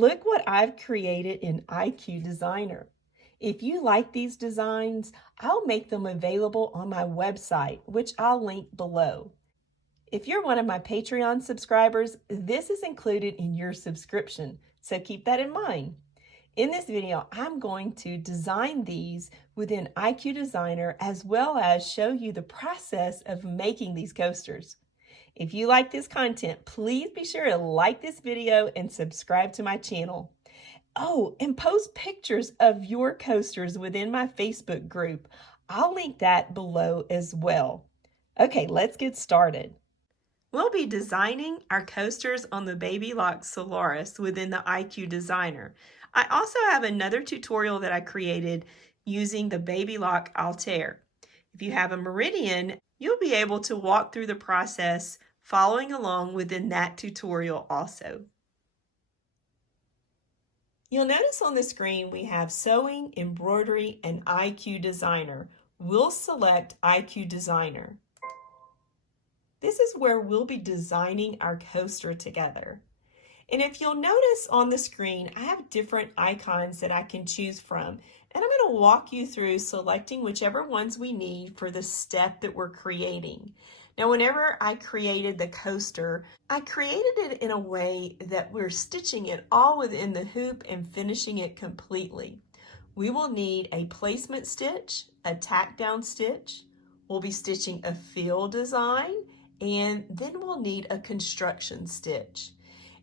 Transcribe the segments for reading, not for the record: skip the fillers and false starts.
Look what I've created in IQ Designer. If you like these designs, I'll make them available on my website, which I'll link below. If you're one of my Patreon subscribers, this is included in your subscription, so keep that in mind. In this video, I'm going to design these within IQ Designer as well as show you the process of making these coasters. If you like this content, please be sure to like this video and subscribe to my channel. Oh, and post pictures of your coasters within my Facebook group. I'll link that below as well. Okay, let's get started. We'll be designing our coasters on the Baby Lock Solaris within the IQ Designer. I also have another tutorial that I created using the Baby Lock Altair. If you have a Meridian, you'll be able to walk through the process following along within that tutorial also. You'll notice on the screen we have Sewing, Embroidery, and IQ Designer. We'll select IQ Designer. This is where we'll be designing our coaster together. And if you'll notice on the screen, I have different icons that I can choose from. And I'm going to walk you through selecting whichever ones we need for the step that we're creating. Now, whenever I created the coaster, I created it in a way that we're stitching it all within the hoop and finishing it completely. We will need a placement stitch, a tack down stitch. We'll be stitching a fill design, and then we'll need a construction stitch.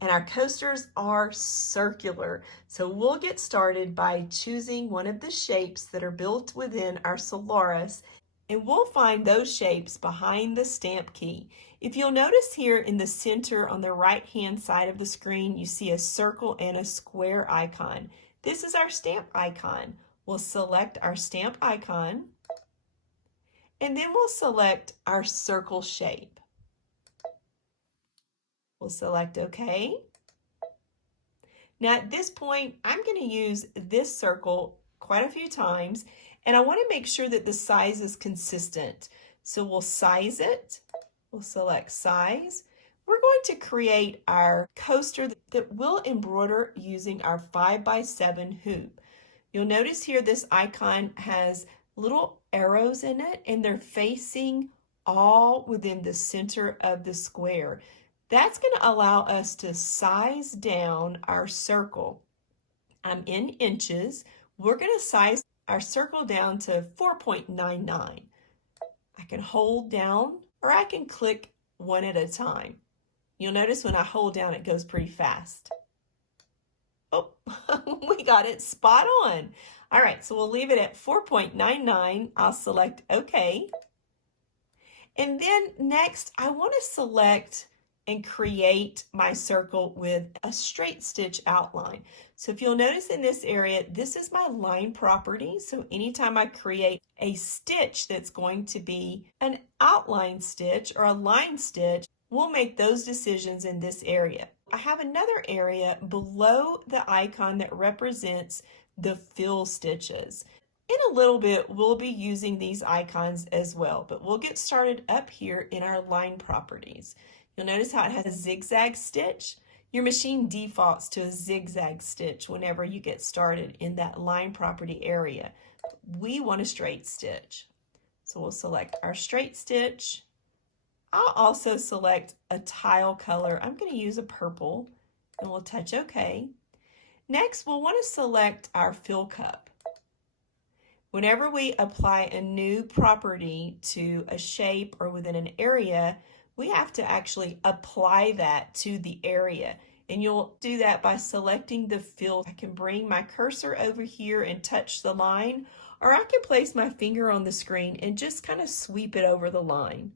And our coasters are circular, so we'll get started by choosing one of the shapes that are built within our Solaris, and we'll find those shapes behind the stamp key. If you'll notice here in the center on the right hand side of the screen, you see a circle and a square icon. This is our stamp icon. We'll select our stamp icon, and then we'll select our circle shape. We'll select OK. Now at this point, I'm going to use this circle quite a few times, and I want to make sure that the size is consistent. So we'll size it. We'll select size. We're going to create our coaster that we'll embroider using our 5x7 hoop. You'll notice here this icon has little arrows in it, and they're facing all within the center of the square. That's going to allow us to size down our circle. I'm in inches. We're going to size our circle down to 4.99. I can hold down or I can click one at a time. You'll notice when I hold down it goes pretty fast. Oh, we got it spot on. All right, so we'll leave it at 4.99. I'll select OK. And then next I want to select and create my circle with a straight stitch outline. So if you'll notice in this area, this is my line property. So anytime I create a stitch that's going to be an outline stitch or a line stitch, we'll make those decisions in this area. I have another area below the icon that represents the fill stitches. In a little bit, we'll be using these icons as well, but we'll get started up here in our line properties. You'll notice how it has a zigzag stitch. Your machine defaults to a zigzag stitch whenever you get started in that line property area. We want a straight stitch. So we'll select our straight stitch. I'll also select a tile color. I'm going to use a purple, and we'll touch OK. Next, we'll want to select our fill cup. Whenever we apply a new property to a shape or within an area, we have to actually apply that to the area. And you'll do that by selecting the fill. I can bring my cursor over here and touch the line, or I can place my finger on the screen and just kind of sweep it over the line.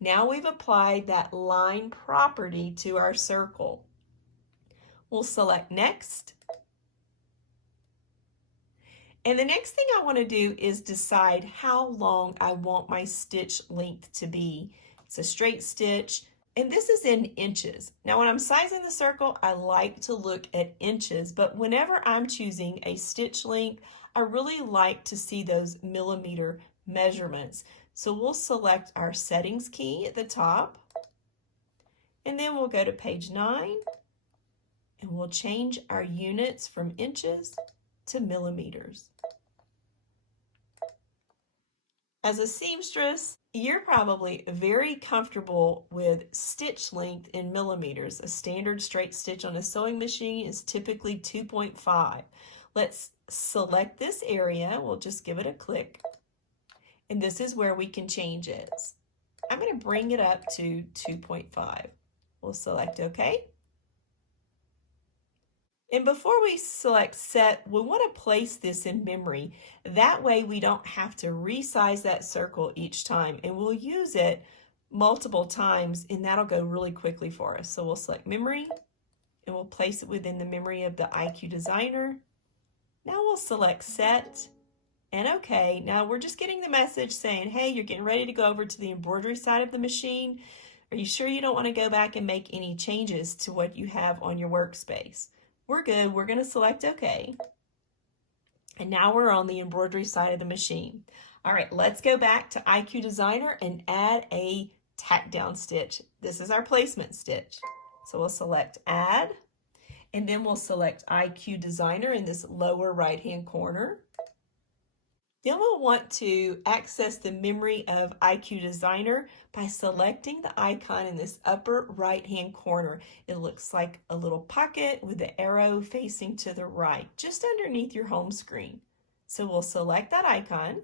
Now we've applied that line property to our circle. We'll select next. And the next thing I want to do is decide how long I want my stitch length to be. It's a straight stitch, and this is in inches. Now when I'm sizing the circle, I like to look at inches, but whenever I'm choosing a stitch length, I really like to see those millimeter measurements. So we'll select our settings key at the top, and then we'll go to page 9. And we'll change our units from inches to millimeters. As a seamstress, you're probably very comfortable with stitch length in millimeters. A standard straight stitch on a sewing machine is typically 2.5. Let's select this area. We'll just give it a click. And this is where we can change it. I'm going to bring it up to 2.5. We'll select OK. And before we select set, we want to place this in memory. That way we don't have to resize that circle each time, and we'll use it multiple times, and that'll go really quickly for us. So we'll select memory, and we'll place it within the memory of the IQ Designer. Now we'll select set and OK. Now we're just getting the message saying, hey, you're getting ready to go over to the embroidery side of the machine. Are you sure you don't want to go back and make any changes to what you have on your workspace? We're good. We're going to select OK. And now we're on the embroidery side of the machine. All right, let's go back to IQ Designer and add a tack down stitch. This is our placement stitch. So we'll select add, and then we'll select IQ Designer in this lower right-hand corner. Then we'll want to access the memory of IQ Designer by selecting the icon in this upper right-hand corner. It looks like a little pocket with the arrow facing to the right, just underneath your home screen. So we'll select that icon.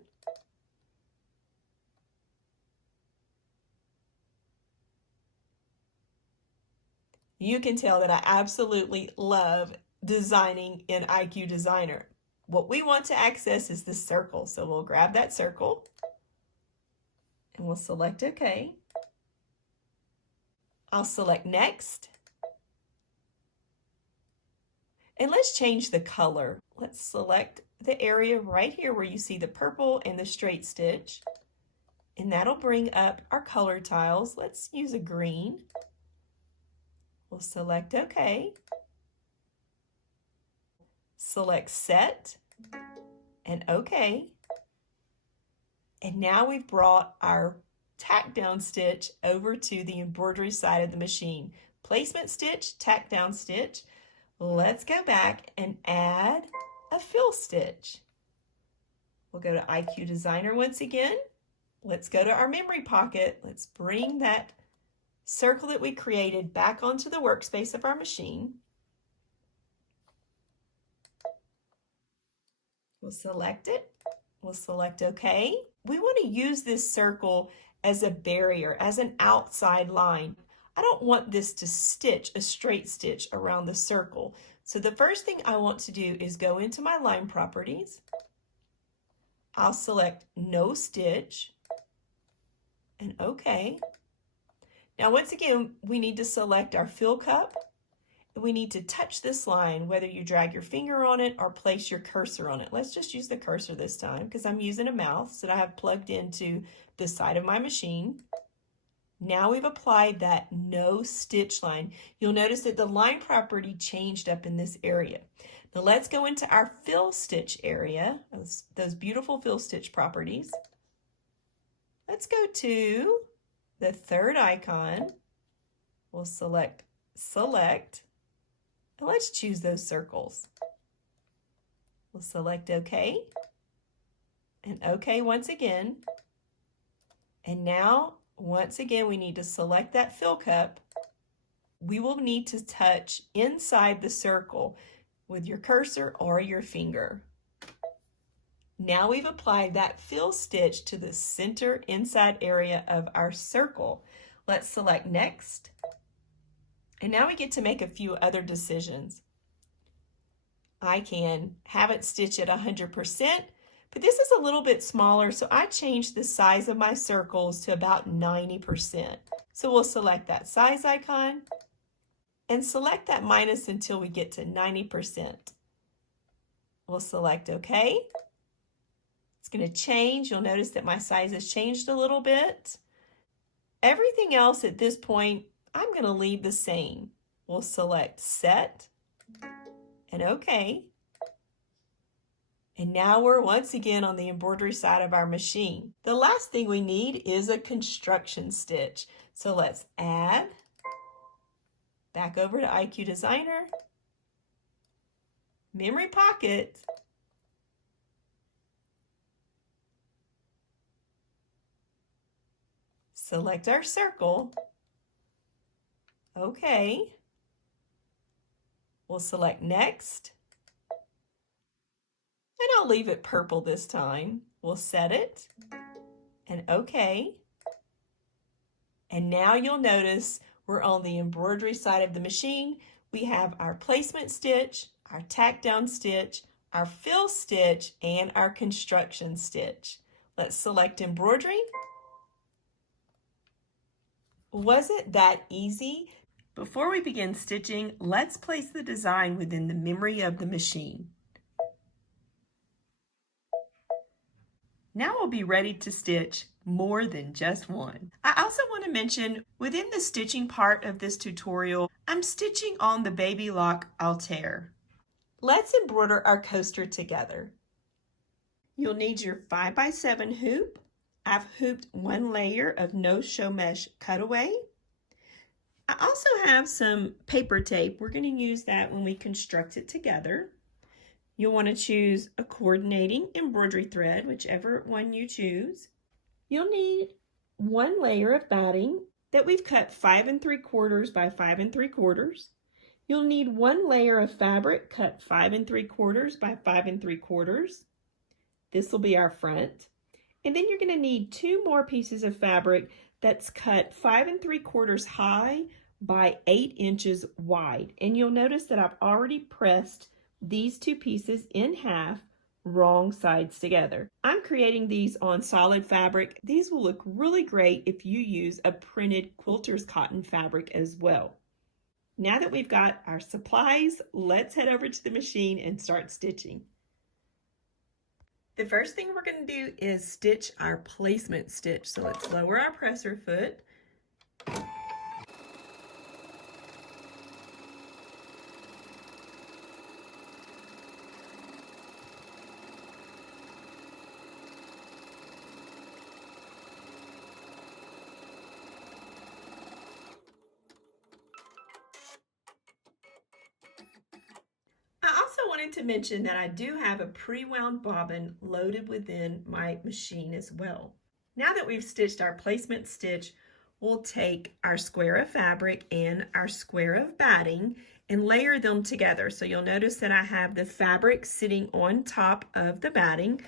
You can tell that I absolutely love designing in IQ Designer. What we want to access is this circle, so we'll grab that circle and we'll select OK. I'll select next. And let's change the color. Let's select the area right here where you see the purple and the straight stitch. And that'll bring up our color tiles. Let's use a green. We'll select OK. Select set and OK. And now we've brought our tack down stitch over to the embroidery side of the machine. Placement stitch, tack down stitch. Let's go back and add a fill stitch. We'll go to IQ Designer once again. Let's go to our memory pocket. Let's bring that circle that we created back onto the workspace of our machine. We'll select it. We'll select OK. We want to use this circle as a barrier, as an outside line. I don't want this to stitch a straight stitch around the circle. So the first thing I want to do is go into my line properties. I'll select no stitch and OK. Now once again, we need to select our fill cup. We need to touch this line, whether you drag your finger on it or place your cursor on it. Let's just use the cursor this time because I'm using a mouse that I have plugged into the side of my machine. Now we've applied that no stitch line. You'll notice that the line property changed up in this area. Now let's go into our fill stitch area, those beautiful fill stitch properties. Let's go to the third icon. We'll select select. And let's choose those circles. We'll select OK and OK once again. And now, once again, we need to select that fill cup. We will need to touch inside the circle with your cursor or your finger. Now we've applied that fill stitch to the center inside area of our circle. Let's select next. And now we get to make a few other decisions. I can have it stitch at 100%, but this is a little bit smaller, so I changed the size of my circles to about 90%. So we'll select that size icon and select that minus until we get to 90%. We'll select OK. It's going to change. You'll notice that my size has changed a little bit. Everything else at this point, I'm going to leave the same. We'll select set and OK. And now we're once again on the embroidery side of our machine. The last thing we need is a construction stitch. So let's add, back over to IQ Designer, memory pocket. Select our circle. Okay. We'll select next. And I'll leave it purple this time. We'll set it and okay. And now you'll notice we're on the embroidery side of the machine. We have our placement stitch, our tack down stitch, our fill stitch, and our construction stitch. Let's select embroidery. Was it that easy? Before we begin stitching, let's place the design within the memory of the machine. Now we'll be ready to stitch more than just one. I also want to mention within the stitching part of this tutorial, I'm stitching on the baby lock Altair. Let's embroider our coaster together. You'll need your 5x7 hoop. I've hooped one layer of no show mesh cutaway. I also have some paper tape. We're going to use that when we construct it together. You'll want to choose a coordinating embroidery thread, whichever one you choose. You'll need one layer of batting that we've cut 5 3/4 by 5 3/4. You'll need one layer of fabric cut 5 3/4 by 5 3/4. This will be our front. And then you're going to need 2 more pieces of fabric that's cut 5 3/4 high by 8 inches wide. And you'll notice that I've already pressed these 2 pieces in half, wrong sides together. I'm creating these on solid fabric. These will look really great if you use a printed quilter's cotton fabric as well. Now that we've got our supplies, let's head over to the machine and start stitching. The first thing we're going to do is stitch our placement stitch. So let's lower our presser foot. I also wanted to mention that I do have a pre-wound bobbin loaded within my machine as well. Now that we've stitched our placement stitch, we'll take our square of fabric and our square of batting and layer them together. So you'll notice that I have the fabric sitting on top of the batting,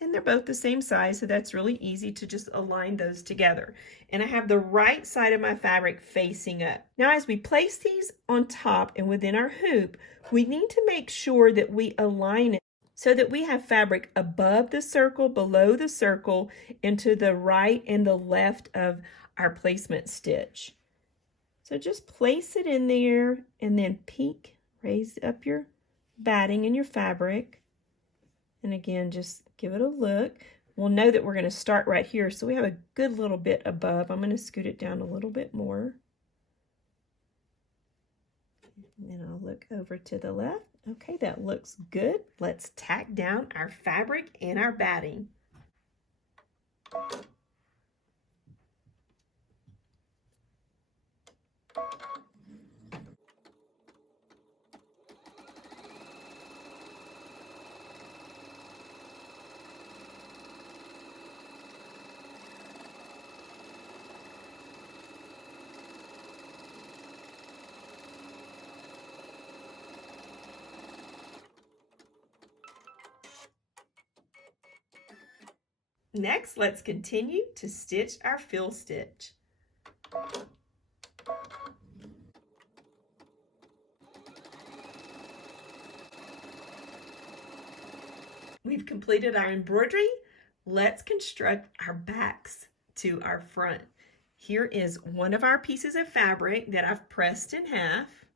and they're both the same size, so that's really easy to just align those together. And I have the right side of my fabric facing up. Now as we place these on top and within our hoop, we need to make sure that we align it so that we have fabric above the circle, below the circle, and to the right and the left of our placement stitch. So just place it in there and then peek, raise up your batting and your fabric. And again, just give it a look. We'll know that we're going to start right here, so we have a good little bit above. I'm going to scoot it down a little bit more. And then I'll look over to the left. Okay, that looks good. Let's tack down our fabric and our batting. Next, let's continue to stitch our fill stitch. We've completed our embroidery. Let's construct our backs to our front. Here is one of our pieces of fabric that I've pressed in half.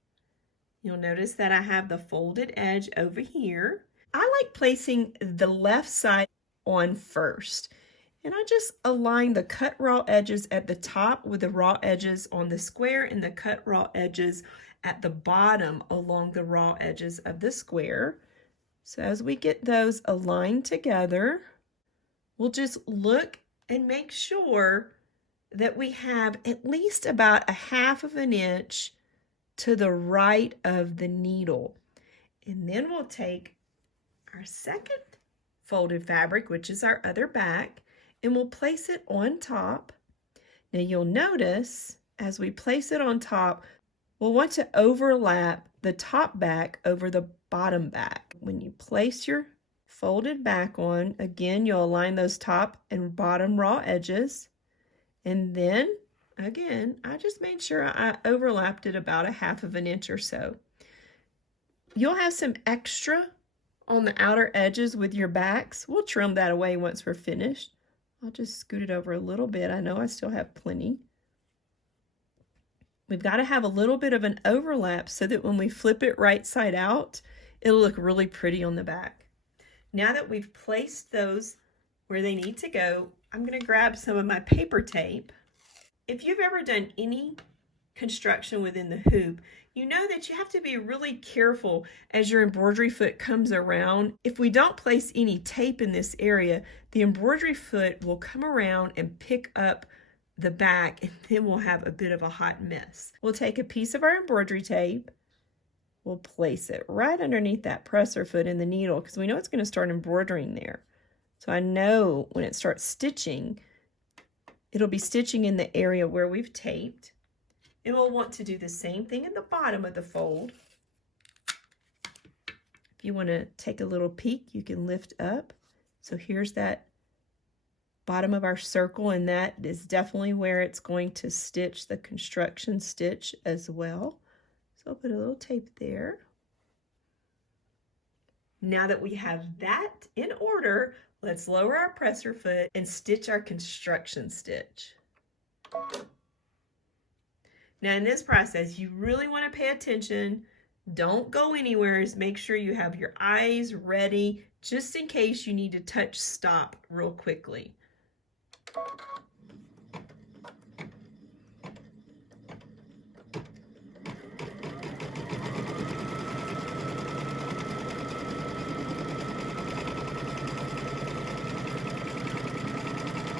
You'll notice that I have the folded edge over here. I like placing the left side on first, and I just align the cut raw edges at the top with the raw edges on the square and the cut raw edges at the bottom along the raw edges of the square. So as we get those aligned together, we'll just look and make sure that we have at least about 1/2 of an inch to the right of the needle. And then we'll take our second folded fabric, which is our other back, and we'll place it on top. Now you'll notice as we place it on top, we'll want to overlap the top back over the bottom back. When you place your folded back on, again, you'll align those top and bottom raw edges. And then, again, I just made sure I overlapped it about 1/2 inch or so. You'll have some extra on the outer edges with your backs. We'll trim that away once we're finished. I'll just scoot it over a little bit. I know I still have plenty. We've got to have a little bit of an overlap so that when we flip it right side out, it'll look really pretty on the back. Now that we've placed those where they need to go, I'm going to grab some of my paper tape. If you've ever done any construction within the hoop, you know that you have to be really careful as your embroidery foot comes around. If we don't place any tape in this area, the embroidery foot will come around and pick up the back, and then we'll have a bit of a hot mess. We'll take a piece of our embroidery tape, we'll place it right underneath that presser foot in the needle because we know it's going to start embroidering there. So I know when it starts stitching, it'll be stitching in the area where we've taped. And we'll want to do the same thing at the bottom of the fold. If you want to take a little peek, you can lift up. So here's that bottom of our circle, and that is definitely where it's going to stitch the construction stitch as well. So I'll put a little tape there. Now that we have that in order, let's lower our presser foot and stitch our construction stitch. Now in this process, you really want to pay attention. Don't go anywhere. Make sure you have your eyes ready just in case you need to touch stop real quickly.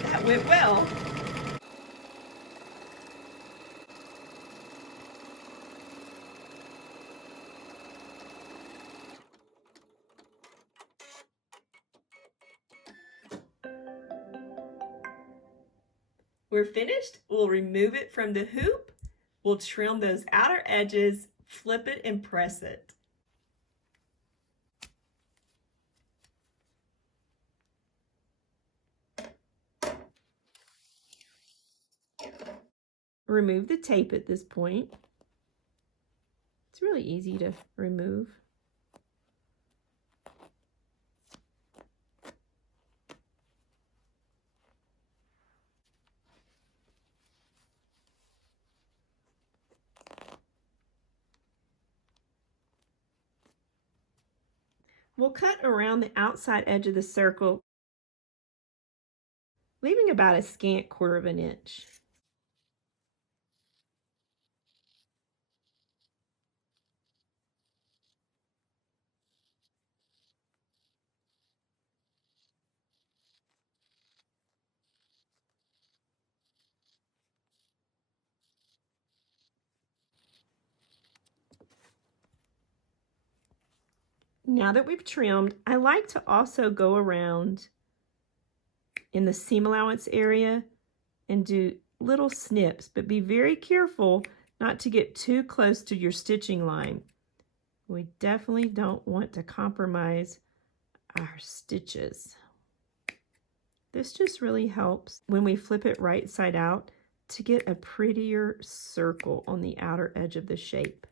That went well. We're finished. We'll remove it from the hoop. We'll trim those outer edges, flip it, and press it. Remove the tape at this point. It's really easy to remove. We'll cut around the outside edge of the circle, leaving about a scant 1/4 inch. Now that we've trimmed, I like to also go around in the seam allowance area and do little snips, but be very careful not to get too close to your stitching line. We definitely don't want to compromise our stitches. This just really helps when we flip it right side out to get a prettier circle on the outer edge of the shape.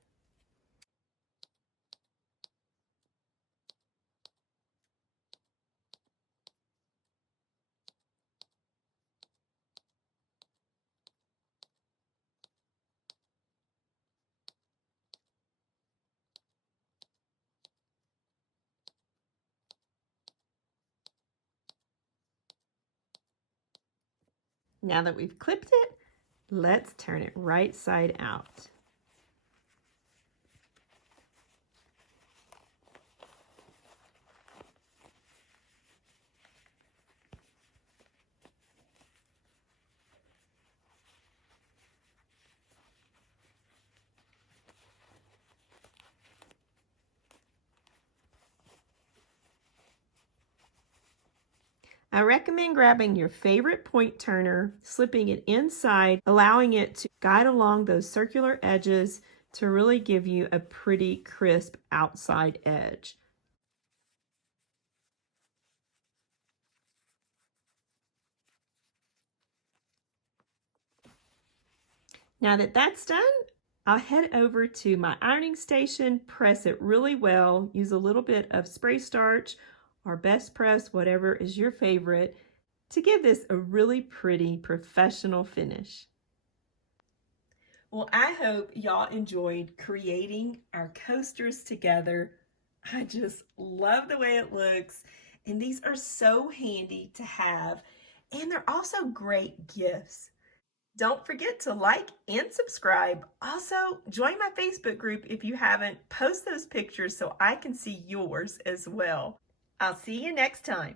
Now that we've clipped it, let's turn it right side out. I recommend grabbing your favorite point turner, slipping it inside, allowing it to guide along those circular edges to really give you a pretty crisp outside edge. Now that that's done, I'll head over to my ironing station, press it really well, use a little bit of spray starch or best press, whatever is your favorite, to give this a really pretty professional finish. Well, I hope y'all enjoyed creating our coasters together. I just love the way it looks, and these are so handy to have, and they're also great gifts. Don't forget to like and subscribe. Also, join my Facebook group if you haven't. Post those pictures so I can see yours as well. I'll see you next time.